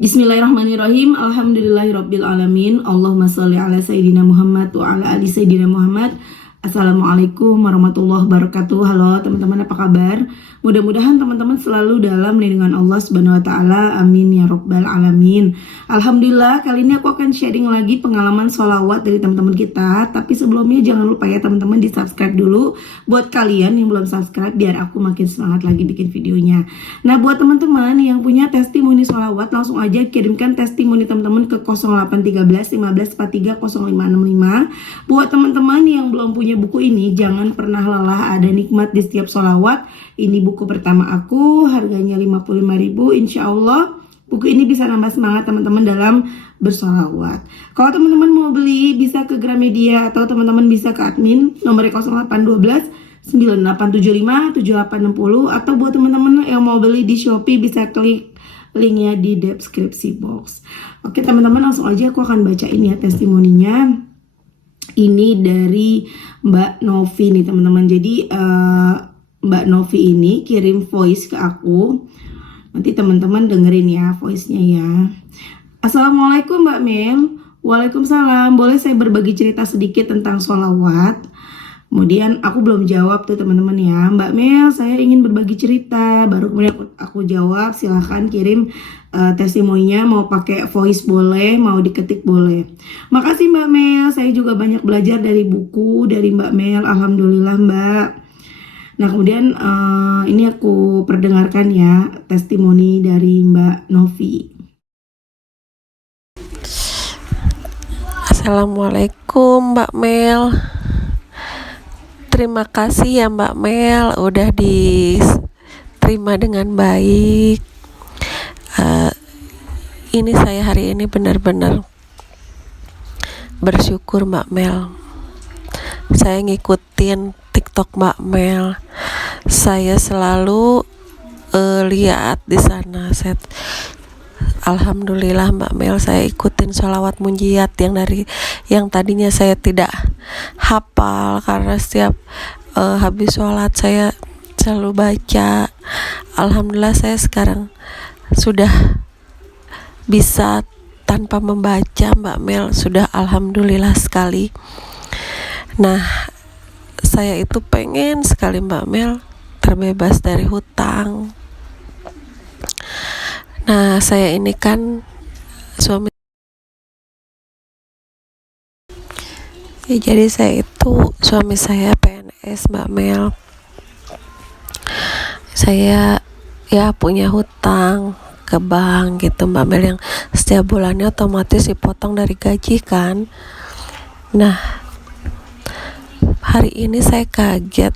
Bismillahirrahmanirrahim. Alhamdulillahirabbil alamin. Allahumma shalli ala sayidina Muhammad wa ala ali sayidina Muhammad. Assalamualaikum warahmatullahi wabarakatuh. Halo teman-teman, apa kabar? Mudah-mudahan teman-teman selalu dalam lindungan Allah Subhanahu wa taala. Amin ya rabbal alamin. Alhamdulillah, kali ini aku akan sharing lagi pengalaman sholawat dari teman-teman kita. Tapi sebelumnya jangan lupa ya teman-teman, di-subscribe dulu buat kalian yang belum subscribe biar aku makin semangat lagi bikin videonya. Nah, buat teman-teman yang punya testimoni sholawat, langsung aja kirimkan testimoni teman-teman ke 0813 15 43 0565. Buat teman-teman yang belum punya buku ini, jangan pernah lelah, ada nikmat di setiap sholawat. Ini buku pertama aku, harganya 55.000. Insya Allah buku ini bisa nambah semangat teman-teman dalam bersolawat. Kalau teman-teman mau beli, bisa ke Gramedia atau teman-teman bisa ke admin nomor 0812 9875 7860, atau buat teman-teman yang mau beli di Shopee bisa klik linknya di deskripsi box. Oke teman-teman, langsung aja aku akan bacain ya testimoninya. Ini dari Mbak Novi nih teman-teman. Jadi Mbak Novi ini kirim voice ke aku. Nanti teman-teman dengerin ya voice-nya ya. Assalamualaikum Mbak Mel. Waalaikumsalam. Boleh saya berbagi cerita sedikit tentang sholawat? Kemudian aku belum jawab tuh teman-teman ya. Mbak Mel, saya ingin berbagi cerita. Baru kemudian aku jawab. Silahkan kirim testimoninya, mau pakai voice boleh, mau diketik boleh. Makasih Mbak Mel, saya juga banyak belajar dari buku dari Mbak Mel. Alhamdulillah Mbak. Nah kemudian ini aku perdengarkan ya testimoni dari Mbak Novi. Assalamualaikum Mbak Mel. Terima kasih ya Mbak Mel, udah diterima dengan baik. Ini saya hari ini benar-benar bersyukur Mbak Mel. Saya ngikutin TikTok Mbak Mel. Saya selalu lihat di sana. Alhamdulillah Mbak Mel, saya ikutin sholawat munjiat yang tadinya saya tidak hafal, karena setiap habis sholat saya selalu baca. Alhamdulillah saya sekarang sudah bisa tanpa membaca Mbak Mel, sudah alhamdulillah sekali. Nah, saya itu pengen sekali Mbak Mel terbebas dari hutang. Nah, saya ini kan suami ya, jadi suami saya PNS Mbak Mel. Saya ya punya hutang ke bank gitu Mbak Mel, yang setiap bulannya otomatis dipotong dari gaji kan. Nah, hari ini saya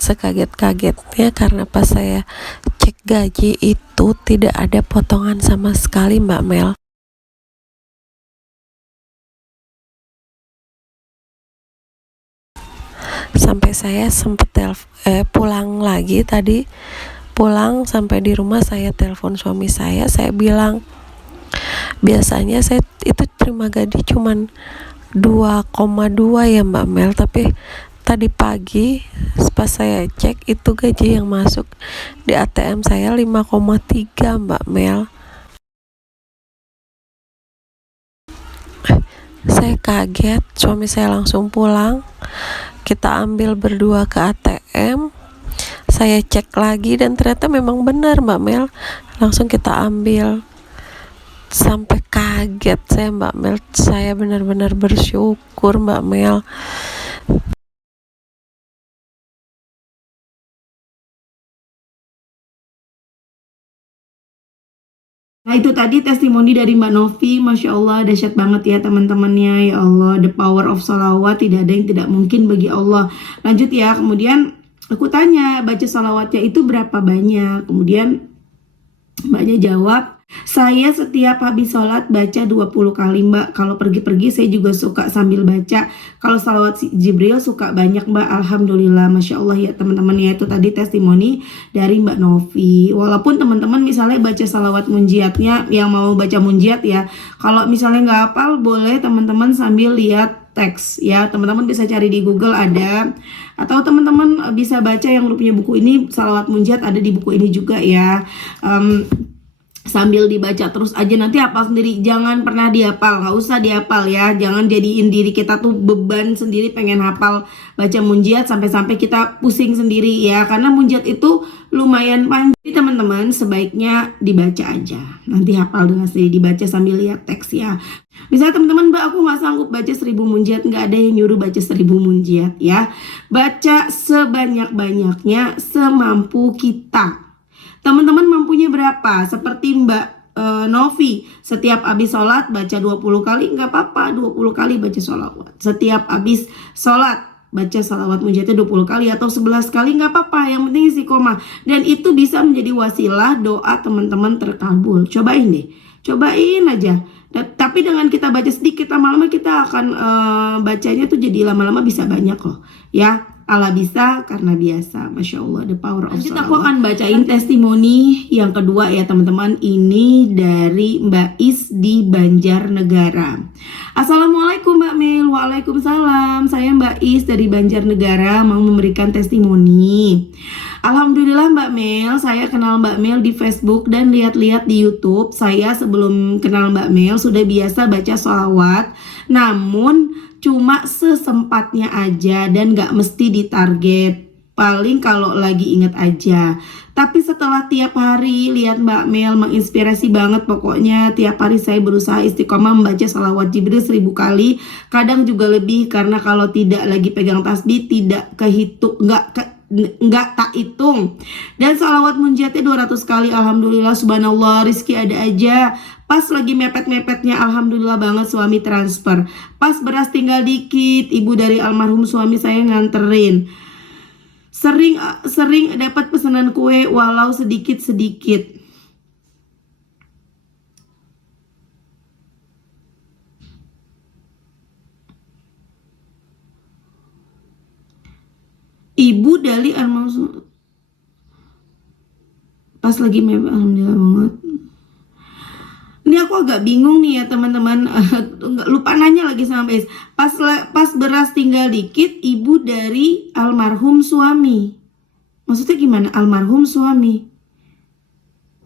sekaget-kagetnya karena pas saya cek gaji itu tidak ada potongan sama sekali Mbak Mel. Sampai saya sempat pulang lagi tadi. Pulang sampai di rumah saya telepon suami saya bilang, biasanya saya itu terima gaji cuman 2,2 ya Mbak Mel, tapi tadi pagi pas saya cek itu gaji yang masuk di ATM saya 5,3 Mbak Mel. Saya kaget, suami saya langsung pulang. Kita ambil berdua ke ATM. Saya cek lagi dan ternyata memang benar Mbak Mel. Langsung kita ambil. Sampai kaget saya Mbak Mel. Saya benar-benar bersyukur Mbak Mel. Nah itu tadi testimoni dari Mbak Novi. Masya Allah, dahsyat banget ya teman-temannya. Ya Allah, the power of sholawat, tidak ada yang tidak mungkin bagi Allah. Lanjut ya, kemudian aku tanya, baca sholawatnya itu berapa banyak? Kemudian Mbaknya jawab, saya setiap habis sholat baca 20 kali Mbak. Kalau pergi-pergi saya juga suka sambil baca. Kalau sholawat Jibril suka banyak Mbak. Alhamdulillah, Masya Allah ya teman-teman ya. Itu tadi testimoni dari Mbak Novi. Walaupun teman-teman misalnya baca sholawat munjiatnya, yang mau baca munjiat ya, kalau misalnya nggak hafal, boleh teman-teman sambil lihat teks ya. Teman-teman bisa cari di Google ada, atau teman-teman bisa baca yang punya buku ini, sholawat munjiat ada di buku ini juga ya. sambil dibaca terus aja, nanti hafal sendiri. Jangan pernah dihafal, nggak usah dihafal ya. Jangan jadiin diri kita tuh beban sendiri pengen hafal baca munjiat sampai-sampai kita pusing sendiri ya, karena munjiat itu lumayan panjang. Jadi teman-teman sebaiknya dibaca aja, nanti hafal dengan sendiri, dibaca sambil lihat teks ya. Misalnya teman-teman, Mbak aku nggak sanggup baca 1000 munjiat, nggak ada yang nyuruh baca 1000 munjiat ya. Baca sebanyak-banyaknya semampu kita. Teman-teman mampunya berapa? Seperti Mbak Novi, setiap habis sholat baca 20 kali, nggak apa-apa, 20 kali baca sholawat. Setiap habis sholat baca salawat munjiatnya 20 kali atau 11 kali, nggak apa-apa, yang penting istiqomah. Dan itu bisa menjadi wasilah doa teman-teman terkabul. Cobain deh, cobain aja. Tapi dengan kita baca sedikit, lama-lama kita akan bacanya tuh jadi lama-lama bisa banyak loh ya. Allah bisa karena biasa. Masya Allah, the power of salawat. Aku akan bacain testimoni yang kedua ya teman-teman. Ini dari Mbak Is di Banjarnegara. Assalamualaikum Mbak Mil. Waalaikumsalam. Saya Mbak Is dari Banjarnegara, mau memberikan testimoni. Alhamdulillah Mbak Mel, saya kenal Mbak Mel di Facebook dan lihat-lihat di YouTube. Saya sebelum kenal Mbak Mel sudah biasa baca sholawat, namun cuma sesempatnya aja dan gak mesti ditarget. Paling kalau lagi inget aja. Tapi setelah tiap hari lihat Mbak Mel menginspirasi banget pokoknya. Tiap hari saya berusaha istiqomah membaca salawat Jibril 1000 kali, kadang juga lebih, karena kalau tidak lagi pegang tasbih tidak kehitung, nggak tak hitung. Dan salawat munjiatnya 200 kali. Alhamdulillah, subhanallah, rizki ada aja. Pas lagi mepet-mepetnya, alhamdulillah banget suami transfer. Pas beras tinggal dikit, ibu dari almarhum suami saya nganterin. Sering dapat pesanan kue walau sedikit-sedikit. Ibu dari almarhum pas lagi mepet, alhamdulillah banget. Ini aku agak bingung nih ya teman-teman. Lupa nanya lagi sama Bes. Pas beras tinggal dikit, ibu dari almarhum suami. Maksudnya gimana? Almarhum suami.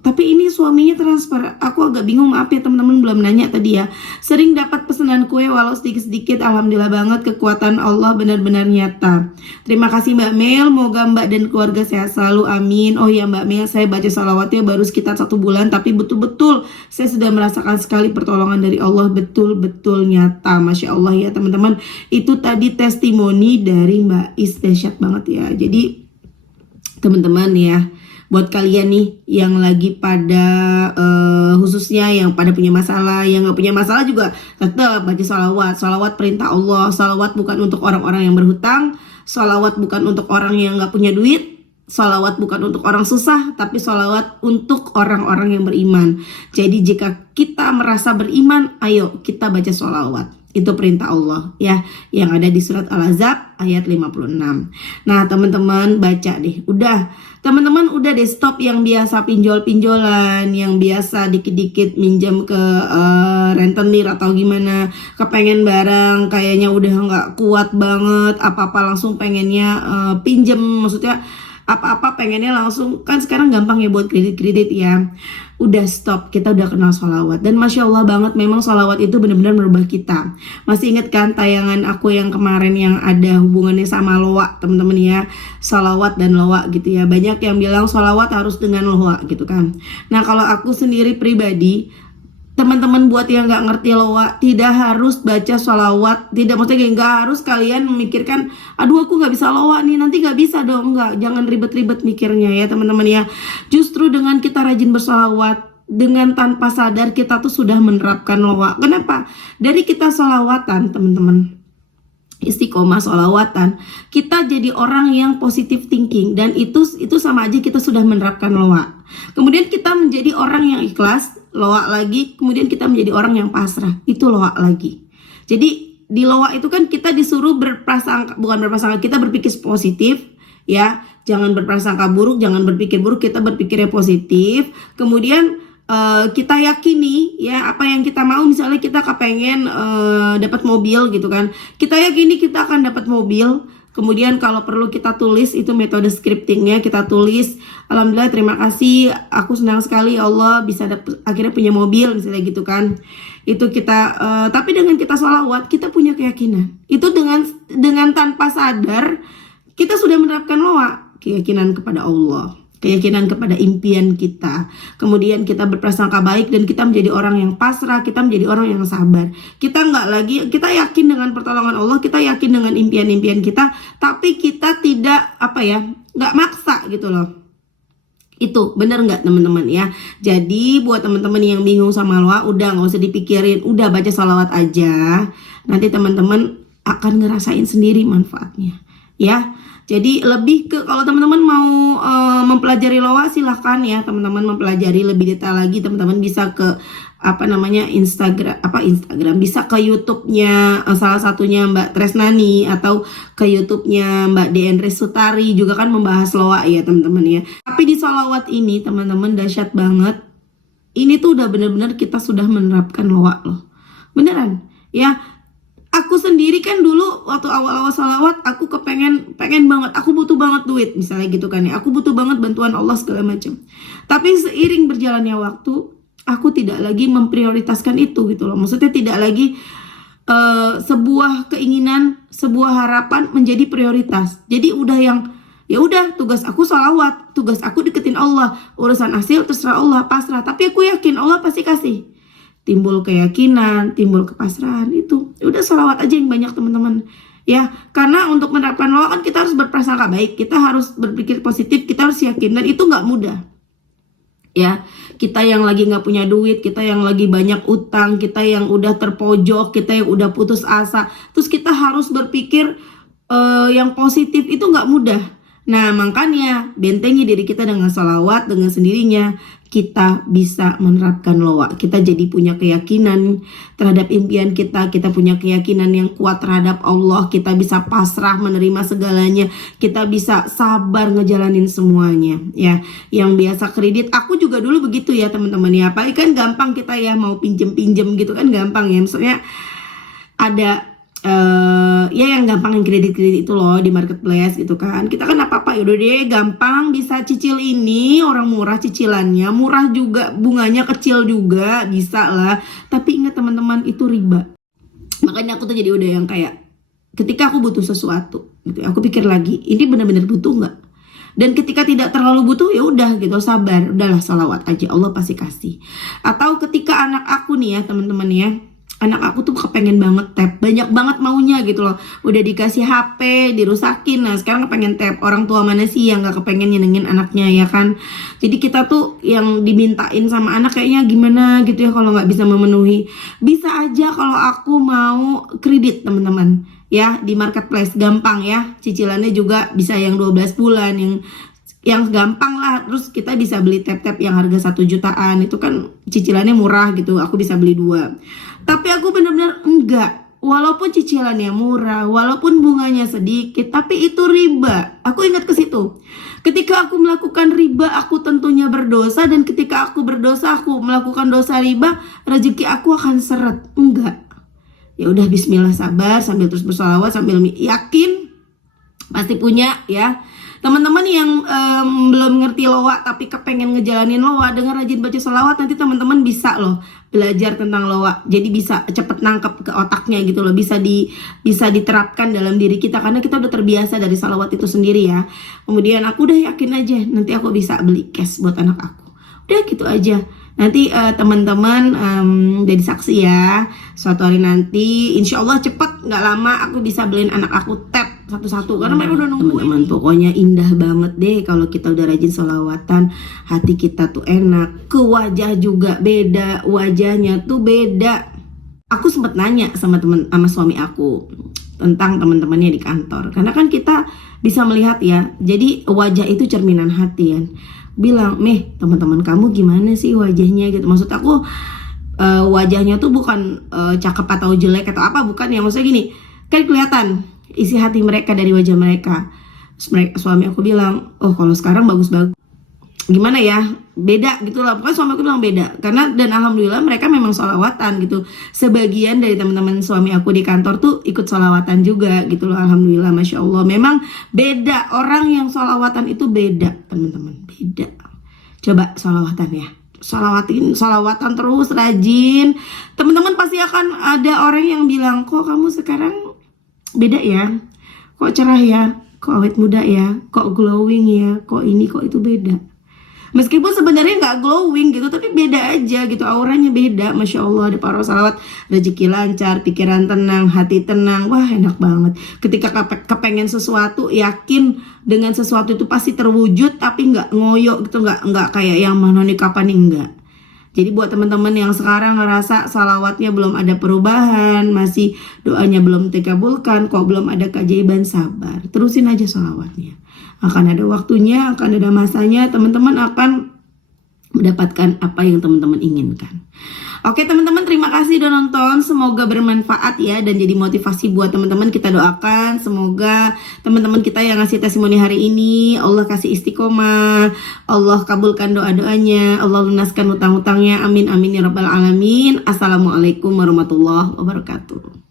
Tapi ini suaminya transfer. Aku agak bingung, maaf ya teman-teman, belum nanya tadi ya. Sering dapat pesanan kue walau sedikit-sedikit. Alhamdulillah banget, kekuatan Allah benar-benar nyata. Terima kasih Mbak Mel, moga Mbak dan keluarga sehat selalu, amin. Oh ya Mbak Mel, saya baca salawatnya baru sekitar 1 bulan, tapi betul-betul saya sudah merasakan sekali pertolongan dari Allah, betul-betul nyata. Masya Allah ya teman-teman. Itu tadi testimoni dari Mbak Is, dahsyat banget ya. Jadi teman-teman ya, buat kalian nih yang lagi pada khususnya yang pada punya masalah, yang gak punya masalah juga tetap baca salawat. Salawat perintah Allah. Salawat bukan untuk orang-orang yang berhutang. Salawat bukan untuk orang yang gak punya duit. Salawat bukan untuk orang susah, tapi salawat untuk orang-orang yang beriman. Jadi jika kita merasa beriman, ayo kita baca salawat. Itu perintah Allah ya, yang ada di surat Al-Ahzab ayat 56. Nah teman-teman baca deh. Udah teman-teman udah deh, stop yang biasa pinjol-pinjolan, yang biasa dikit-dikit minjam ke rentenir atau gimana. Kepengen barang kayaknya udah nggak kuat banget, apa-apa langsung pengennya pinjem. Maksudnya apa-apa pengennya langsung, kan sekarang gampang ya buat kredit-kredit ya. Udah stop, kita udah kenal sholawat. Dan Masya Allah banget, memang sholawat itu benar-benar merubah kita. Masih inget kan tayangan aku yang kemarin yang ada hubungannya sama loa teman-teman ya, sholawat dan loa gitu ya. Banyak yang bilang sholawat harus dengan loa gitu kan. Nah kalau aku sendiri pribadi, teman-teman buat yang nggak ngerti loa, tidak harus baca sholawat, tidak, maksudnya nggak harus kalian memikirkan, aduh aku nggak bisa loa nih, nanti nggak bisa dong, nggak, jangan ribet-ribet mikirnya ya teman-teman ya. Justru dengan kita rajin bersolawat, dengan tanpa sadar kita tuh sudah menerapkan loa. Kenapa? Dari kita sholawatan teman-teman, istiqomah sholawatan, kita jadi orang yang positive thinking, dan itu sama aja kita sudah menerapkan loa. Kemudian kita menjadi orang yang ikhlas, loa lagi. Kemudian kita menjadi orang yang pasrah, itu loa lagi. Jadi di loa itu kan kita disuruh berprasangka, bukan berprasangka, kita berpikir positif ya, jangan berprasangka buruk, jangan berpikir buruk, kita berpikirnya positif. Kemudian kita yakini ya apa yang kita mau. Misalnya kita kepengen dapat mobil gitu kan, kita yakini kita akan dapat mobil. Kemudian kalau perlu kita tulis, itu metode scriptingnya, kita tulis, alhamdulillah terima kasih, aku senang sekali ya Allah bisa akhirnya punya mobil misalnya gitu kan. Itu kita tapi dengan kita sholawat kita punya keyakinan. Itu dengan tanpa sadar kita sudah menerapkan loa, keyakinan kepada Allah, keyakinan kepada impian kita. Kemudian kita berprasangka baik dan kita menjadi orang yang pasrah, kita menjadi orang yang sabar. Kita nggak lagi, kita yakin dengan pertolongan Allah, kita yakin dengan impian-impian kita, tapi kita tidak nggak maksa gitu loh. Itu bener nggak teman-teman ya? Jadi buat teman-teman yang bingung sama loa, udah nggak usah dipikirin, udah baca sholawat aja. Nanti teman-teman akan ngerasain sendiri manfaatnya ya. Jadi lebih ke kalau teman-teman mau mempelajari loa, silahkan ya teman-teman mempelajari lebih detail lagi. Teman-teman bisa ke Instagram, bisa ke YouTube-nya salah satunya Mbak Tresnani atau ke YouTube-nya Mbak Deandre Sutari juga kan membahas loa ya teman-teman ya. Tapi di sholawat ini teman-teman dahsyat banget. Ini tuh udah bener-bener kita sudah menerapkan loa loh. Beneran ya. Aku sendiri kan dulu waktu awal-awal sholawat aku pengen banget, aku butuh banget duit misalnya gitu kan ya, aku butuh banget bantuan Allah segala macam. Tapi seiring berjalannya waktu, aku tidak lagi memprioritaskan itu gitu loh. Maksudnya tidak lagi sebuah keinginan, sebuah harapan menjadi prioritas. Jadi udah yang ya udah, tugas aku sholawat, tugas aku deketin Allah, urusan hasil terserah Allah, pasrah. Tapi aku yakin Allah pasti kasih. Timbul keyakinan, timbul kepasrahan, itu udah sholawat aja yang banyak teman-teman ya. Karena untuk menerapkan loa kan kita harus berprasangka baik, kita harus berpikir positif, kita harus yakin, dan itu nggak mudah ya. Kita yang lagi nggak punya duit, kita yang lagi banyak utang, kita yang udah terpojok, kita yang udah putus asa, terus kita harus berpikir yang positif, itu nggak mudah. Nah makanya bentengi diri kita dengan sholawat, dengan sendirinya kita bisa menerapkan loa. Kita jadi punya keyakinan terhadap impian kita, kita punya keyakinan yang kuat terhadap Allah, kita bisa pasrah menerima segalanya, kita bisa sabar ngejalanin semuanya ya. Yang biasa kredit, aku juga dulu begitu ya teman-teman ya. Apalagi kan gampang kita ya mau pinjem-pinjem gitu kan gampang ya. Maksudnya ada ya yang gampang yang kredit-kredit itu loh di marketplace gitu kan. Kita kan apa-apa yaudah deh gampang, bisa cicil ini, orang murah cicilannya, murah juga, bunganya kecil juga, bisa lah. Tapi ingat teman-teman, itu riba. Makanya aku tuh jadi udah yang kayak ketika aku butuh sesuatu gitu, aku pikir lagi, ini benar-benar butuh nggak? Dan ketika tidak terlalu butuh ya udah gitu, sabar, udahlah sholawat aja, Allah pasti kasih. Atau ketika anak aku nih ya teman-teman ya, anak aku tuh kepengen banget tab, banyak banget maunya gitu loh. Udah dikasih HP, dirusakin, nah sekarang kepengen tab. Orang tua mana sih yang gak kepengen nyenengin anaknya ya kan. Jadi kita tuh yang dimintain sama anak kayaknya gimana gitu ya kalau gak bisa memenuhi. Bisa aja kalau aku mau kredit teman-teman ya, di marketplace gampang ya. Cicilannya juga bisa yang 12 bulan, yang gampang lah. Terus kita bisa beli tab-tab yang harga 1 jutaan, itu kan cicilannya murah gitu, aku bisa beli 2. Tapi aku benar-benar enggak, walaupun cicilannya murah, walaupun bunganya sedikit, tapi itu riba. Aku ingat ke situ. Ketika aku melakukan riba, aku tentunya berdosa, dan ketika aku berdosa, aku melakukan dosa riba, rezeki aku akan seret. Enggak. Ya udah, bismillah, sabar, sambil terus bersolawat, sambil yakin pasti punya ya. Teman-teman yang belum ngerti loa tapi kepengen ngejalanin loa, dengan rajin baca sholawat nanti teman-teman bisa loh belajar tentang loa. Jadi bisa cepet nangkep ke otaknya gitu loh, bisa diterapkan dalam diri kita karena kita udah terbiasa dari sholawat itu sendiri ya. Kemudian aku udah yakin aja nanti aku bisa beli cash buat anak aku. Udah gitu aja. Nanti teman-teman jadi saksi ya, suatu hari nanti insya Allah cepet, nggak lama aku bisa beliin anak aku tab satu-satu karena mereka udah nungguin. Teman-teman, pokoknya indah banget deh kalau kita udah rajin sholawatan, hati kita tuh enak, ke wajah juga beda, wajahnya tuh beda. Aku sempat nanya sama suami aku tentang teman-temannya di kantor, karena kan kita bisa melihat ya, jadi wajah itu cerminan hati kan. Bilang, Meh, teman-teman kamu gimana sih wajahnya gitu. Maksud aku wajahnya tuh bukan cakep atau jelek atau apa, bukan ya. Maksudnya gini, kan kelihatan isi hati mereka dari wajah mereka. Suami aku bilang, oh kalau sekarang bagus-bagus. gimana ya, beda gitu lah. Pokoknya suami aku bilang beda. Karena dan alhamdulillah mereka memang sholawatan gitu. Sebagian dari teman-teman suami aku di kantor tuh ikut sholawatan juga gitu loh. Alhamdulillah, masya Allah. Memang beda, orang yang sholawatan itu beda teman-teman, beda. Coba sholawatan ya, sholawatan terus, rajin. Teman-teman pasti akan ada orang yang bilang, kok kamu sekarang beda ya, kok cerah ya, kok awet muda ya, kok glowing ya, kok ini kok itu beda. Meskipun sebenarnya nggak glowing gitu, tapi beda aja gitu, auranya beda. Masya Allah, ada para salawat, rezeki lancar, pikiran tenang, hati tenang. Wah, enak banget. Ketika kepengen sesuatu, yakin dengan sesuatu itu pasti terwujud, tapi nggak ngoyo gitu, nggak kayak yang mana nih kapan nih, enggak. Jadi buat teman-teman yang sekarang ngerasa salawatnya belum ada perubahan, masih doanya belum dikabulkan, kok belum ada keajaiban, sabar. Terusin aja salawatnya. Akan ada waktunya, akan ada masanya, teman-teman akan mendapatkan apa yang teman-teman inginkan. Oke teman-teman, terima kasih udah nonton. Semoga bermanfaat ya dan jadi motivasi buat teman-teman. Kita doakan semoga teman-teman kita yang ngasih testimoni hari ini, Allah kasih istiqomah, Allah kabulkan doa-doanya, Allah lunaskan utang-utangnya. Amin amin ya rabbal alamin. Assalamualaikum warahmatullahi wabarakatuh.